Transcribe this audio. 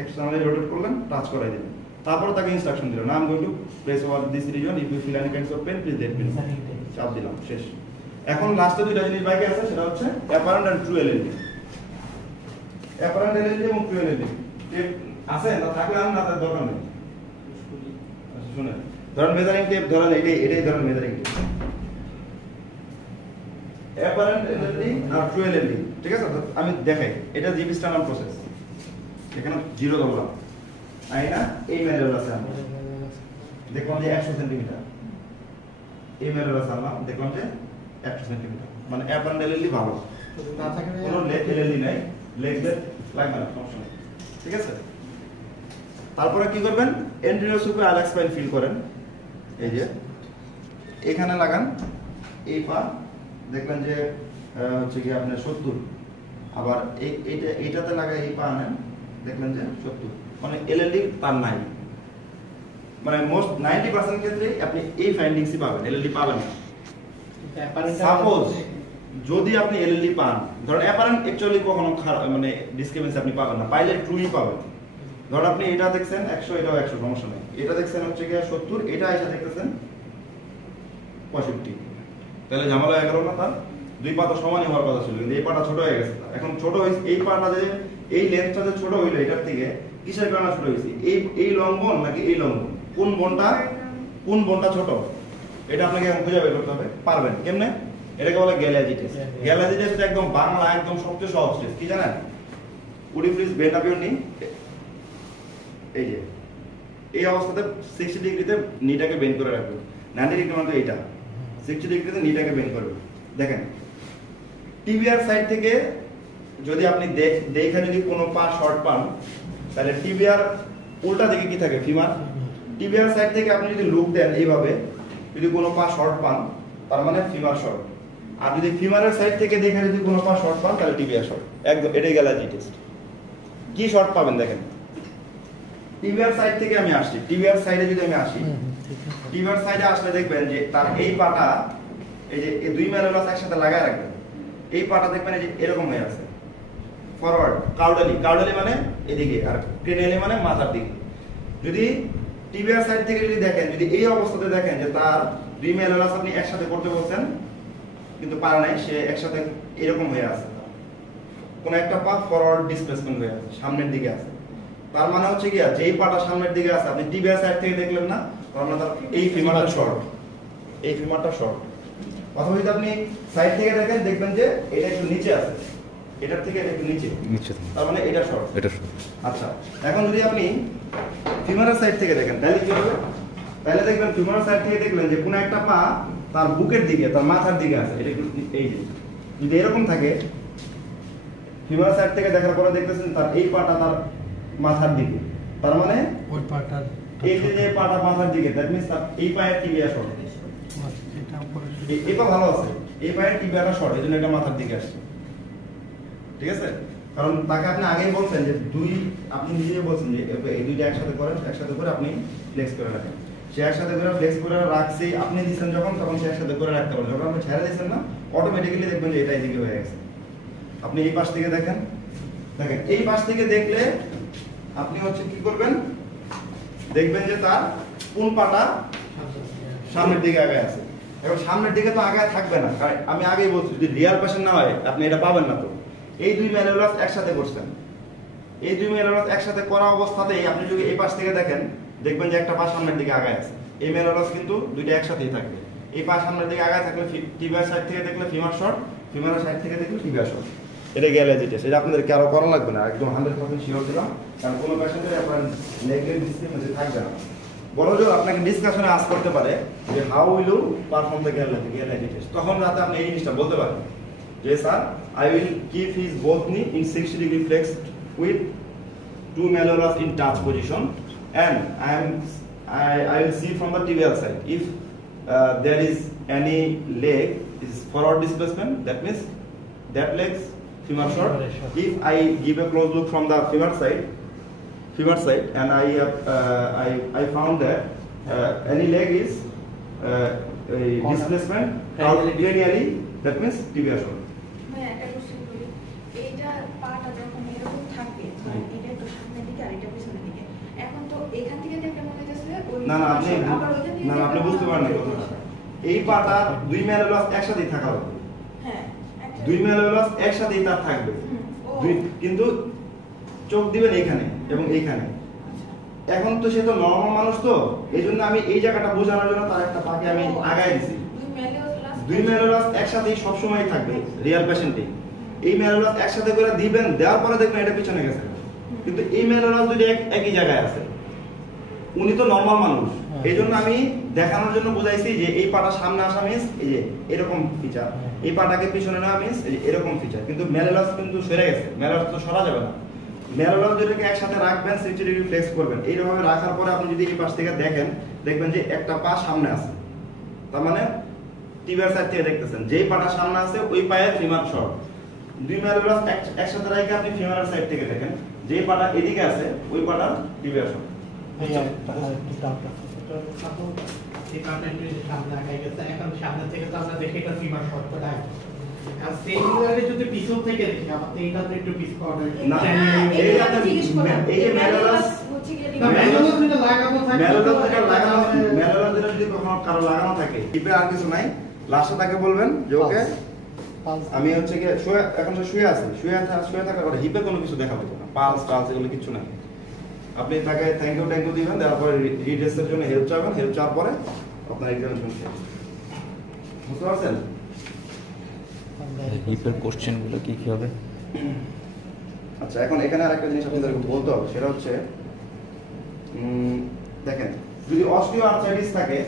Externally rotate করলেন, touch করাই দিলেন। তারপরে তাকে ইনস্ট্রাকশন দিলেন, I am going to press over this reason, if you feel any kinds of pain please let me know. চাপ দিলাম, শেষ। এখন লাস্টে দুইটা জিনিস বাকি আছে, সেটা হচ্ছে অ্যাপারেন্ট এন্ড ট্রু এলএলডি। অ্যাপারেন্ট এলএলডি এবং ট্রু এলএলডি আছে, না থাকলে আর না, তার দরকার নেই। শুনেন, ধরেন মেজারিং টেপ, ধরেন এটাই ধরেন মেজারিং টেপ। অ্যাপারেন্ট এলএলডি আর ট্রু এলএলডি, ঠিক আছে? আমি দেখাই, এটা জিবি স্ট্যান্ডার্ড প্রসেস। এখানে 0 ধরলাম, আইনা এই ম্যানুয়াল আছে আমার, দেখলাম যে 100 সেন্টিমিটার। এই ম্যানুয়াল আছে আমার, দেখলাম যে 100 সেন্টিমিটার, মানে অ্যাপারেন্ট এলএলডি ভালো। না থাকে কোনো লেগ এলএলডি নাই, লেগ লাগবে না, সমস্যা নেই, ঠিক আছে? তারপরে কি করবেন, এন্ট্রিওস উপরে আইল্যাক্স স্পাইন ফিল করেন, এই যে এখানে লাগান। এই পা দেখলেন যে হচ্ছে কি আপনার 70, আবার এইটাতে লাগাই এই পা আনেন, দেখলেন যে 70, মানে এলএলডি তার নাই, মানে মোস্ট 90% ক্ষেত্রে আপনি এই ফাইন্ডিংসই পাবেন, এলএলডি পাবেন না। সাপোজ যদি আপনি এলএলডি পান, ধরেন অ্যাপারেন্ট অ্যাকচুয়ালি কখনো মানে ডিসক্রিপেন্সি আপনি পাবেন না, পাইলে ট্রুই পাবেন। ধরেন আপনি এটা দেখছেন 100, এটাও 100, সমস্যা নেই। এটা দেখছেন হচ্ছে কি 70, এটা এসে দেখতেছেন 65, তাহলে ঝামেলা হয়ে গেল না? তার দুই পাতা সমানই হওয়ার কথা ছিল, কিন্তু এই পাটা ছোট হয়ে গেছে। এখন ছোট হয়েছে এই পাটা, যে এই লেন্থটা যে ছোট হইলো এটার থেকে, কিসের কারণে ছোট হয়েছে? এই লং বোন নাকি এই লং বোন, কোন বোনটা ছোট, এটা আপনাকে এখন খুঁজে বের করতে হবে। পারবেন কেমনে? এটাকে বলে গ্যালাজি টেস্ট। গ্যালাজি টেস্ট একদম বাংলা, একদম সবচেয়ে সহজ টেস্ট। কি জানেন? Would you please bend up your knee, এই যে এই অবস্থাতে 60 ডিগ্রিতে নিটাকে বেন্ড করে রাখবেন। 90 ডিগ্রি মানে এইটা, 60 ডিগ্রিতে নিটাকে বেন্ড করবেন। দেখেন, টিবিআর সাইড থেকে যদি আপনি দেখে যদি কোনো পা শর্ট পান, তাহলে টিবিআর উল্টা দিকে কি থাকে? ফিমার। টিবিআর সাইড থেকে আপনি যদি লুক দেন এইভাবে, যদি কোনো পা শর্ট পান, তার মানে ফিমার শর্ট। আর যদি ফিমারের সাইড থেকে দেখে যদি কোনো পা শর্ট পান, তাহলে টিবিআর শর্ট। একদম এটাই গ্যালাজি টেস্ট। কি শর্ট পাবেন দেখেন, টিবিআর সাইড থেকে আমি আসছি, টিবিআর সাইডে যদি আমি আসি, টিবিআর সাইডে আসলে দেখবেন যে তার এই পাটা, এই যে এই দুই ম্যানুয়াল একসাথে লাগায় রাখবেন, এই পাটা দেখবেন এই যে এরকম হয়ে আছে, ফরওয়ার্ড কাউডালি মানে এদিকে, আর ক্রেনিয়ালি মানে মাথার দিকে। যদি টিবিআর সাইড থেকে যদি দেখেন, যদি এই অবস্থাতে দেখেন যে তার দুই ম্যানুয়াল আপনি একসাথে করতে বলছেন কিন্তু পারে নাই, সে একসাথে এরকম হয়ে আছে, কোন একটা পা ফরওয়ার্ড ডিসপ্লেসমেন্ট হয়ে আছে, সামনের দিকে আছে, তার মানে হচ্ছে কি যে এই পাটা সামনের দিকে আছে, আপনি টিবিআর সাইড থেকে দেখলেন না, তার মানে তার এই ফিমারটা শর্ট, এই ফিমারটা শর্ট। অথবা যদি আপনি সাইড থেকে দেখেন, দেখবেন যে এটা একটু নিচে আছে, এটার থেকে একটু নিচে, তার মানে এটা শর্ট, এটা শর্ট। আচ্ছা, এখন যদি আপনি ফিমারের সাইড থেকে দেখেন, তাহলে কি হবে? তাহলে দেখবেন ফিমারের সাইড থেকে দেখলেন যে কোন একটা পা তার বুকের দিকে, তার মাথার দিকে আছে, এটা একটু এই যে যদি এরকম থাকে, ফিমারের সাইড থেকে দেখার পরে দেখতেছেন তার এই পাটা তার মাথার দিকে, তার মানে ওই পাটা, এই যে পাটা মাথার দিকে, দ্যাট মিন্স তার এই পায়ের টিবিয়া শর্ট। এটা ভালো আছে, এই পায়ের টিবিয়াটা শর্ট, এজন্য এটা মাথার দিকে আসছে, ঠিক আছে? কারণ তাকে আপনি আগেই বলছেন যে আপনি নিজেই বলছেন যে এই দুইটা একসাথে করেন, একসাথে করে আপনি ফ্লেক্স করে রাখেন। সে একসাথে করে ফ্লেক্স করে রাখছে, আপনি দিচ্ছেন যখন, তখন সে একসাথে করে রাখতে পারেন। যখন আপনি ছেড়ে দিচ্ছেন না, অটোমেটিক্যালি দেখবেন যে এটা এদিকে হয়ে গেছে। আপনি এই পাশ থেকে দেখেন, এই পাশ থেকে দেখলে আপনি হচ্ছে কি করবেন, দেখবেন যে তার কোন পাটা সামনের দিকে আগায় আছে। এখন সামনের দিকে তো আগায় থাকবে না, কারণ আমি আগেই বলছি যদি রিয়াল পেশেন্ট না হয় আপনি এটা পাবেন না। তো এই দুই ম্যানুয়াল একসাথে করছেন, এই দুই ম্যানুয়াল একসাথে করা অবস্থাতেই আপনি যদি এই পাশ থেকে দেখেন, দেখবেন যে একটা পা সামনের দিকে আগায় আছে। এই ম্যানুয়াল কিন্তু দুইটা একসাথেই থাকবে। এই পা সামনের দিকে আগায় থাকলে টিবিয়ার সাইড থেকে দেখলে ফিমার শর্ট, ফিমারের সাইড থেকে দেখলে টিবিয়া শর্ট। এটা গ্যালাজি টেস্ট, এটা আপনাদেরকে আরো করা লাগবে না, একদম 100% শিওর দিলাম। কারণ কোনো পেশেন্টের আপনার লেগের ডিসক্রিপেন্সি থাকবে না, বরং আপনাকে ডিসকাশনে আস করতে পারে যে how will you perform the galaxy test. তখন রাতে আপনি এই জিনিসটা বলতে পারেন যে sir, I will keep his both knee in 60 degree flexed with two malleolus in touch position, and I will see from the tibial side if there is any leg is forward displacement, that means that leg's femur short. If I give a close look from the femur side, and I found that any leg is displacement cranially, that means tibia short. এইটা পাটা যখন এরকম থাকে, এটা তো সামনের দিকে আর এটা না না আপনি না না আপনি বুঝতে পারেন না কথাটা। এই পাটা দুই ম্যালোলাস একসাথেই থাকা হবে। হ্যাঁ দুই ম্যালোলাস একসাথেই তার থাকবে। দুই কিন্তু চোখ দিবেন এইখানে এবং এইখানে। এখন তো সে তো নরমাল মানুষ, তো এই জন্য আমি এই জায়গাটা বোঝানোর জন্য তার একটা পাকে আমি আগায় দিছি। দুই ম্যালোলাস একসাথেই সবসময় থাকবে রিয়াল পেশেন্টে। এই ম্যালোলাস একসাথে করে দিবেন, দেওয়ার পরে দেখবেন এটা পিছনে গেছে। কিন্তু এই ম্যালোলাস যদি একই জায়গায় আছে, উনি তো নরমাল মানুষ, এই জন্য আমি দেখানোর জন্য বুঝাইছি যে এই পাটা সামনে আসা মিন্স এই যে এরকম ফিচার, এই পাটাকে পিছনে নেওয়া মিন্স এই যে এরকম ফিচার। কিন্তু ম্যালোলাস কিন্তু সরে গেছে, ম্যালোলাস তো সরা যাবে না। ম্যালোলাস দুটোকে একসাথে রাখবেন, সিচুয়েটিভ ফ্লেক্স করবেন। এইভাবে রাখার পরে আপনি যদি এই পাশ থেকে দেখেন, দেখবেন যে একটা পা সামনে আছে, তার মানে টিবিয়ার সাইড থেকে দেখতেছেন যেই পাটা সামনে আছে ওই পায়ের ফিমার শর্ট। দুই ম্যালোলাস একসাথে রেখে আপনি ফিমারের সাইড থেকে দেখেন যেই পাটা এদিকে আছে ওই পাটা টিবিয়ার শর্ট। সামনে থেকে তো আমরা দেখে এটা ফিমার শর্ট করে আর সেমিলারে যদি পিছন থেকে দেখি আমাদের এটা তো একটু পিছ কর্নার না এই যে আপনি এই যে ম্যালোলাস ম্যালোলাস যদি কখনো কারো লাগানো থাকে, টিপে আর কিছু নাই, লাস্টে তাকে বলবেন যে ওকে আমি হচ্ছে কি এখন শুয়ে আছি, শুয়ে থাকার পরে হিপে কোনো কিছু দেখাবো না, পালস টালস এগুলো কিছু নাই। আপনি তাকে থ্যাংক ইউ দিবেন, দেওয়ার পরে রিড্রেসের জন্য হেল্প চাইবেন, হেল্প চাওয়ার পরে আপনার এক্সামিনেশন শেষ। বুঝতে পারছেন? হিপের কোশ্চেনগুলো কি কি হবে? আচ্ছা, এখন এখানে আরেকটা জিনিস আপনাদের বলতে হবে, সেটা হচ্ছে দেখেন যদি অস্টিও আর্থ্রাইটিস থাকে